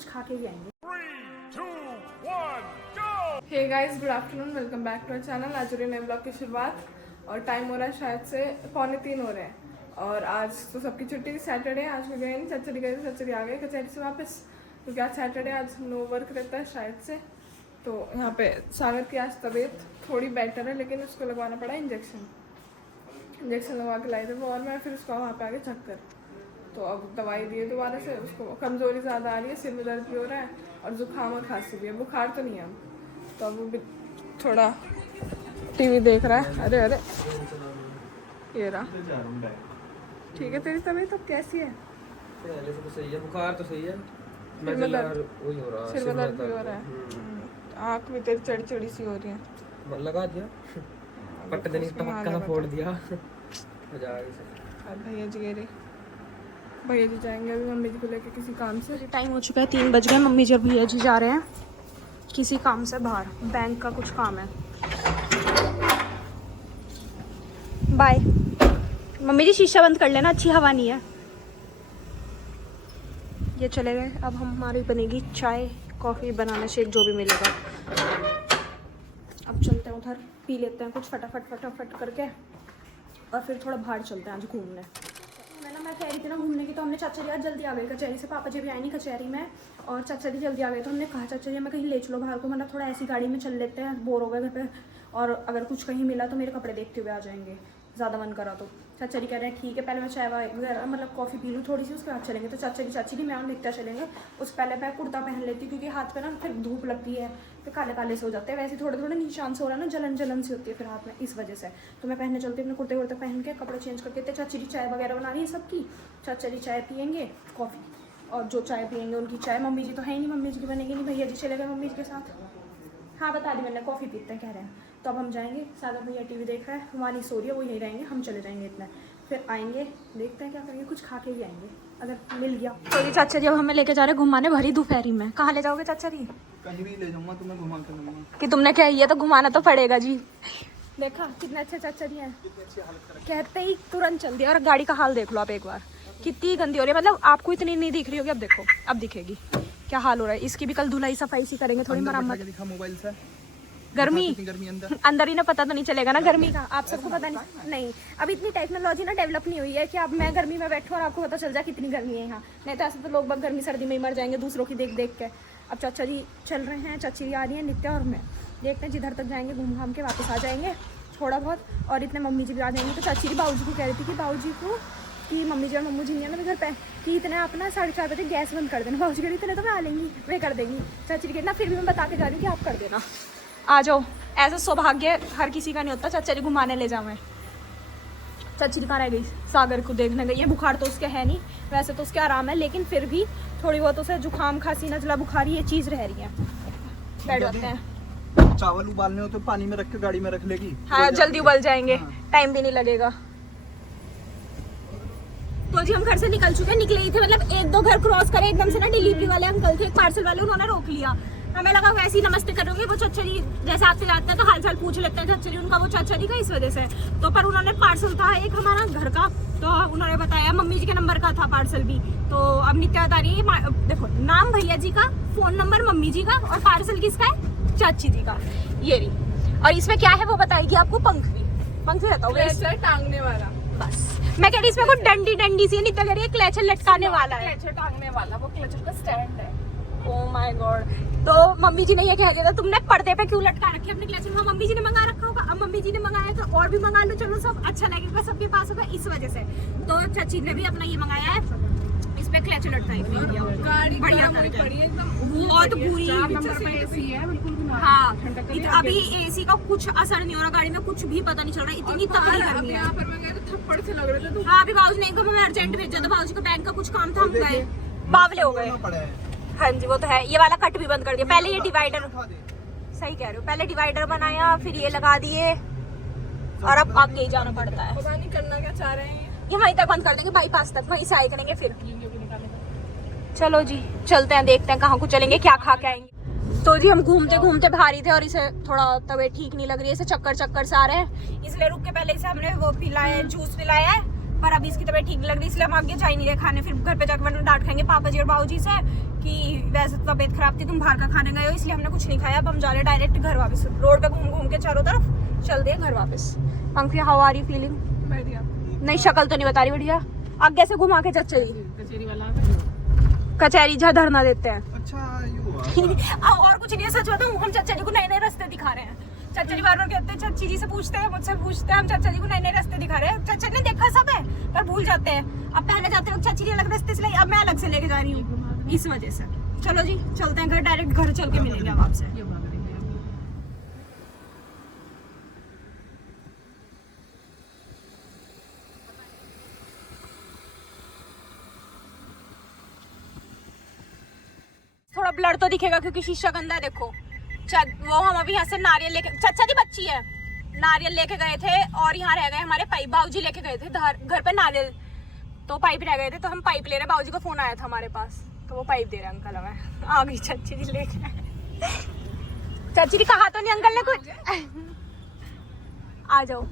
कुछ खा के ही आएंगे। 3, 2, 1, go! Hey guys, good afternoon, welcome back to our channel. आज हो रही है नए ब्लॉग की शुरुआत और टाइम हो रहा है शायद से 2:45 हो रहे हैं। और आज तो सबकी छुट्टी, सैटरडे। आज को गए नहीं, चचरी गए थे, चचरी आ गए कचहरी से वापस, क्योंकि आज सैटरडे, आज नो वर्क रहता है शायद से। तो यहाँ पे सागर की आज तबीयत थोड़ी बेटर है, लेकिन उसको लगवाना पड़ा इंजेक्शन लगवा के लाए थे वो, और मैं फिर उसको वहाँ पे आगे चक्कर। तो अब दवाई दिए दोबारा से, उसको कमज़ोरी ज़्यादा आ रही है, सिर में दर्द भी हो रहा है और जुकाम और खांसी भी है। बुखार तो नहीं है अब, तो अब वो भी थोड़ा टीवी देख रहा है। अरे अरे ये रहा। ठीक है, तेरी तबीयत अब कैसी है? पहले से तो सही है, बुखार तो सही है, सिर में दर्द वही हो रहा है, सिर में दर्द भी हो रहा है, आँख भी तेरी चढ़ी चढ़ी सी हो रही है। लगा दिया पट्टे देने टपक्का सा फोड़ दिया मजा आ गई। और भैया जी गए, भैया जी जाएंगे अभी मम्मी जी को लेके किसी काम से। टाइम हो चुका है, 3 बज गए। मम्मी जी और भैया जी जा रहे हैं किसी काम से बाहर, बैंक का कुछ काम है। बाय। मम्मी जी शीशा बंद कर लेना, अच्छी हवा नहीं है। ये चले गए। अब हमारी बनेगी चाय, कॉफ़ी, बनाना, शेक, जो भी मिलेगा। अब चलते हैं उधर, पी लेते हैं कुछ फटाफट करके, और फिर थोड़ा बाहर चलते हैं आज घूमने। मैं कह रही थी ना घूमने की, तो हमने चाचा जी आज जल्दी आ गए कचहरी से। पापा जी भी आए नहीं कचहरी में, और चाचा जी जल्दी आ गए। तो हमने कहा चाचा जी हमें कहीं ले चलो बाहर को, मतलब थोड़ा ऐसी गाड़ी में चल लेते हैं, बोर हो गए घर पे, और अगर कुछ कहीं मिला तो मेरे कपड़े देखते हुए आ जाएंगे, ज़्यादा मन करा तो। चाचा जी कह रहे हैं ठीक है, पहले मैं चाय वगैरह मतलब कॉफ़ी पी लूँ थोड़ी सी, उसके बाद चलेंगे। तो चाचा जी चाची जी मैं और नित्या चलेंगे। उससे पहले मैं कुर्ता पहन लेती, क्योंकि हाथ पे ना फिर धूप लगती है, फिर काले काले से हो जाते हैं। वैसे थोड़े निशान से हो रहा है ना, जलन सी होती है फिर हाथ में, इस वजह से। तो मैं पहनने चलती हूँ अपने कुर्ते पहन के, कपड़े चेंज करके। चाची जी चाय वगैरह बना रही है सबकी, चाचा जी चाय पियेंगे, कॉफ़ी, और जो चाय पियेंगे उनकी चाय। मम्मी जी तो है ही नहीं, मम्मी जी की बनेगी नहीं। भैया जी चले गए मम्मी जी के साथ। हाँ बता दी मैंने, कॉफ़ी पीते हैं कह रहे हैं। तो अब हम जाएंगे। सागर भैया टीवी देख रहा है, हमारी सो रही है, वो यहीं रहेंगे, हम चले जाएंगे इतना। फिर आएंगे, देखते हैं क्या करेंगे, कुछ खा के ही आएंगे अगर मिल गया तो। ये चाचा जी अब हमें लेके जा रहे हैं घुमाने भरी दोपहरी में। कहाँ ले जाओगे चाचा जी? कहीं भी ले जाऊंगा, तुम्हें घुमा के लाऊंगा। कि तुमने क्या ये तो घुमाना तो पड़ेगा जी। देखा कितने अच्छे चाचा जी हैं, कहते ही तुरंत चल दिया। और गाड़ी का हाल देख लो आप एक बार, कितनी गंदी हो रही है। मतलब आपको इतनी नहीं दिख रही होगी, अब देखो, अब दिखेगी क्या हाल हो रहा है। इसकी भी कल धुलाई सफाई सी करेंगे, थोड़ी मरम्मत। मोबाइल से गर्मी अंदर ही ना, पता तो नहीं चलेगा ना गर्मी का, आप सबको पता नहीं। अब इतनी टेक्नोलॉजी ना डेवलप नहीं हुई है कि अब मैं गर्मी में बैठूँ और आपको पता चल जाए कितनी गर्मी है यहाँ। नहीं तो ऐसे तो लोग बस गर्मी सर्दी में ही मर जाएंगे दूसरों की देख के। अब चाचा जी चल रहे हैं, चाची जी आ रही है, नित्या और मैं। देखते हैं जिधर तक जाएंगे, घूम घाम के वापस आ जाएंगे थोड़ा बहुत। और इतने मम्मी जी भी आ जाएंगी। तो चाची जी बाबू जी को कह रही थी कि बाबू जी को, कि मम्मी जी और मम्मू जी नहीं है ना घर पे, कि इतने आप ना 4:30 बजे गैस बंद कर देना। बाबू जी कह रही इतने तो मैं आ लेंगी, वे कर देंगी। चाची जी कहना फिर भी मैं बता के जा रही हूँ कि आप कर देना, आ जाओ। ऐसा सौभाग्य हर किसी का नहीं होता चाचा जी घुमाने ले जाऊँ। चाची जी कहाँ रह गई? सागर को देखने गई है। बुखार तो उसके है नहीं, वैसे तो उसके आराम है, लेकिन फिर भी थोड़ी बहुत उसे जुकाम, खांसी, नजला, बुखार, ये चीज़ रह रही है। बैठ जाते हैं। चावल उबालने हो तो पानी में रख के गाड़ी में रख लेगी। हाँ जल्दी उबल जाएंगे, टाइम भी नहीं लगेगा। तो जी हम घर से निकल चुके हैं, निकले ही थे, मतलब 1-2 घर क्रॉस करे एकदम से ना। डिलीवरी वाले अंकल थे, पार्सल वाले, उन्होंने रोक लिया। हमें लगा वैसे ही नमस्ते करोगे, वो चाचा जी जैसे आपसे लाते हैं तो हाल चाल पूछ लेते हैं चाचा जी उनका, वो चाचा जी का, इस वजह से। तो पर उन्होंने पार्सल था एक हमारा घर का, तो उन्होंने बताया मम्मी जी के नंबर का था पार्सल भी। तो अब नित्या बता रही है, देखो नाम भैया जी का, फोन नंबर मम्मी जी का, और पार्सल किसका है? चाची जी का। ये रही। और इसमें क्या है वो बताएगी आपको। पंख भी बताओ, टांगने वाला। बस मैं कह रही इसमें कुछ डंडी सी, नित्या कह रही है क्लचर लटकाने वाला है। क्लचर टांगने वाला, वो क्लचर का स्टैंड है। Oh my God. तो मम्मी जी ने ये कह दिया था, तुमने पर्दे पे क्यों लटका रखी है अपने क्लचर? हाँ मम्मी जी ने मंगा रखा होगा, अब मम्मी जी ने मंगाया तो और भी मंगा लो, चलो सब अच्छा लगेगा, सबके पास होगा, इस वजह से। तो चाची ने भी अपना ये मंगाया है, इस पे क्लचर लटकाई हुई है, बढ़िया करके, बहुत बुरी। हाँ अभी एसी का कुछ असर नहीं हो रहा, गाड़ी में कुछ भी पता नहीं चल रहा, इतनी तगड़ी गर्मी है। थप्पड़ से लग रहे थे। हाँ अभी बाबू ने हमें अर्जेंट भेजा था, बाबू जी का बैंक का कुछ काम था, हम गए, बावले हो गए। हाँ जी वो तो है। ये वाला कट भी बंद कर दिया। पहले ये डिवाइडर, सही कह रहे हो, पहले डिवाइडर बनाया, फिर ये लगा दिए, और अब आगे ही जाना पड़ता है। पता नहीं करना क्या चाह रहे हैं। ये वहीं तक बंद कर देंगे, बाईपास तक, वहीं से आए करेंगे फिर। चलो जी चलते हैं, देखते हैं कहाँ को चलेंगे, क्या खा के आएंगे। तो जी हम घूमते घूमते बाहर ही थे, और इसे थोड़ा तबीयत ठीक नहीं लग रही है, इसे चक्कर से आ रहे हैं, इसलिए रुक के पहले इसे हमने वो पिलाया, जूस पिलाया है। पर अभी इसकी तबीयत ठीक लग रही है, इसलिए हम आगे जा ही नहीं रहे खाने। फिर घर पे जाकर डांट खाएंगे पापा जी और बाबू जी से कि वैसे तो तबीयत खराब थी, तुम बाहर का खाने गए हो इसलिए हमने कुछ नहीं खाया। अब हम जा रहे हैं डायरेक्ट घर वापस, रोड पे घूम घूम के चारों तरफ चलते हैं घर वापस। पंखी, हाउ आर यू फीलिंग? बढ़िया। नहीं शक्ल तो नहीं बता रही बढ़िया, आगे से घुमा के चचरी कचेरी वाला कचहरी जहाँ धरना देते हैं। अच्छा और कुछ नहीं है, सच बताऊं हम चचा जी को नए नए रास्ते दिखा रहे हैं। चचा जी बार बार कहते हैं, चची जी से पूछते हैं, मुझसे पूछते हैं, हम चचा जी को नए नए रास्ते दिखा रहे हैं। चचा ने देखा सब है पर भूल जाते हैं। अब पहले जाते वक्त चची जी अलग रास्ते से लाई, अब मैं अलग से लेके जा रही हूँ इस वजह से। चलो जी चलते हैं घर, डायरेक्ट घर चल के मिलेंगे अब आपसे। थोड़ा ब्लर तो दिखेगा क्योंकि शीशा गंदा है। देखो वो हम अभी यहाँ से नारियल लेके, चचा की बच्ची है, नारियल लेके गए थे और यहाँ रह गए हमारे पाइप। बाबूजी लेके गए थे घर पे नारियल, तो पाइप रह गए थे, तो हम पाइप ले रहे हैं। बाबूजी का फोन आया था हमारे पास, तो वो पाइप दे रहे अंकल हमें। आ गई चची जी लेके। चची जी कहा तो नहीं अंकल ने कुछ? आ जाओ।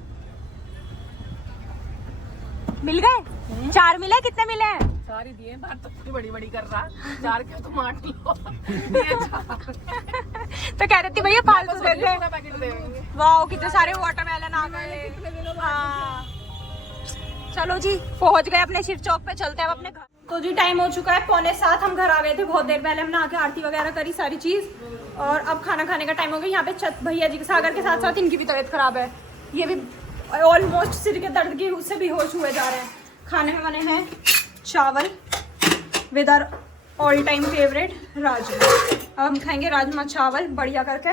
मिल गए? 4 मिले? कितने मिले हैं? सारी दिए, बात तो बड़ी बड़ी कर रहा, 4 के तो मार लो। तो कह रही थी भैया फालतू दे दे। पैकेट देंगे। वाओ कितने सारे वाटरमेलन आ गए। हाँ चलो जी पहुंच गए अपने शिव चौक पे, चलते हैं अब अपने घर। तो जी टाइम हो चुका है 6:45, हम घर आ गए थे बहुत देर पहले। हमने आके आरती वगैरह करी सारी चीज, और अब खाना खाने का टाइम हो गया। यहाँ पे भैया जी सागर के साथ साथ इनकी भी तबीयत खराब है, ये भी ऑलमोस्ट सिर के दर्द की उससे बेहोश हुए जा रहे हैं। खाने में बने हैं चावल with our all time favourite rajma. अब हम खाएंगे राजमा चावल बढ़िया करके।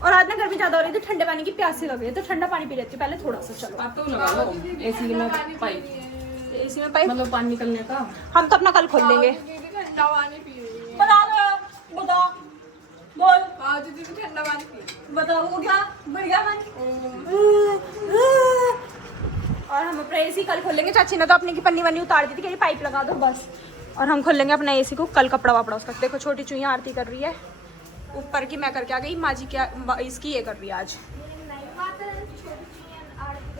और आज ना गर्मी ज़्यादा हो रही थी, ठंडे पानी की प्यास लग रही है, तो ठंडा पानी पी लेती हूँ पहले थोड़ा सा। चलो आप तो लगा लो एसी में पाइप, एसी में पाइप, मतलब पानी निकलने का। हम तो अपना कल खोल लेंगे। ठंडा पानी पी रही है। बता बोल, आज दीदी ठंडा पानी पी। बताओ क्या बढ़िया पानी। और हम अपना एसी कल खोलेंगे। चाची ने तो अपने की पन्नी वन्नी उतार दी थी कि पाइप लगा दो बस, और हम खोलेंगे अपना एसी को कल। कपड़ा वपड़ा उसका देखो, छोटी चुईया आरती कर रही है ऊपर की, मैं करके आ गई। माँ जी क्या इसकी ये कर रही है आज।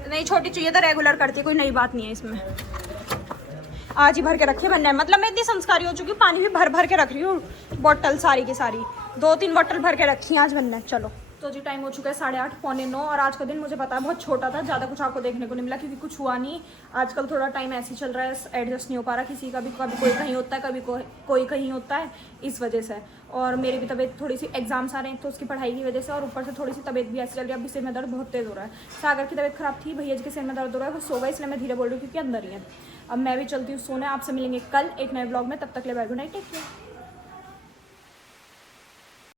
नहीं छोटी चुईया तो रेगुलर करती है, कोई नई बात नहीं है इसमें। आज ही भर के रखी है बनना है, मतलब मैं इतनी संस्कारी हो चुकी हूँ, पानी भी भर भर के रख रही हूँ। बॉटल सारी की सारी 2-3 बॉटल भर के रखी है आज बनना है। चलो तो जी टाइम हो चुका है 8:30 पौने 9, और आज का दिन मुझे पता है बहुत छोटा था, ज़्यादा कुछ आपको देखने को नहीं मिला क्योंकि कुछ हुआ नहीं। आजकल थोड़ा टाइम ऐसे ही चल रहा है, एडजस्ट नहीं हो पा रहा किसी का भी, कभी कोई कहीं होता है, कभी कोई कहीं होता है, इस वजह से। और मेरी भी तबीयत थोड़ी सी, एग्जाम्स आ रहे हैं तो उसकी पढ़ाई की वजह से, और ऊपर से थोड़ी सी तबीयत भी ऐसी चल रही है। अभी सिर में दर्द बहुत तेज़ हो रहा है। सागर की तबीयत खराब थी, भैया जी के सिर में दर्द हो रहा है, वो सो गए, इसलिए मैं धीरे बोल रही हूँ क्योंकि अंदर ही है। अब मैं भी चलती हूँ सोने, आपसे मिलेंगे कल एक नए ब्लॉग में, तब तक ले bye good night, take care.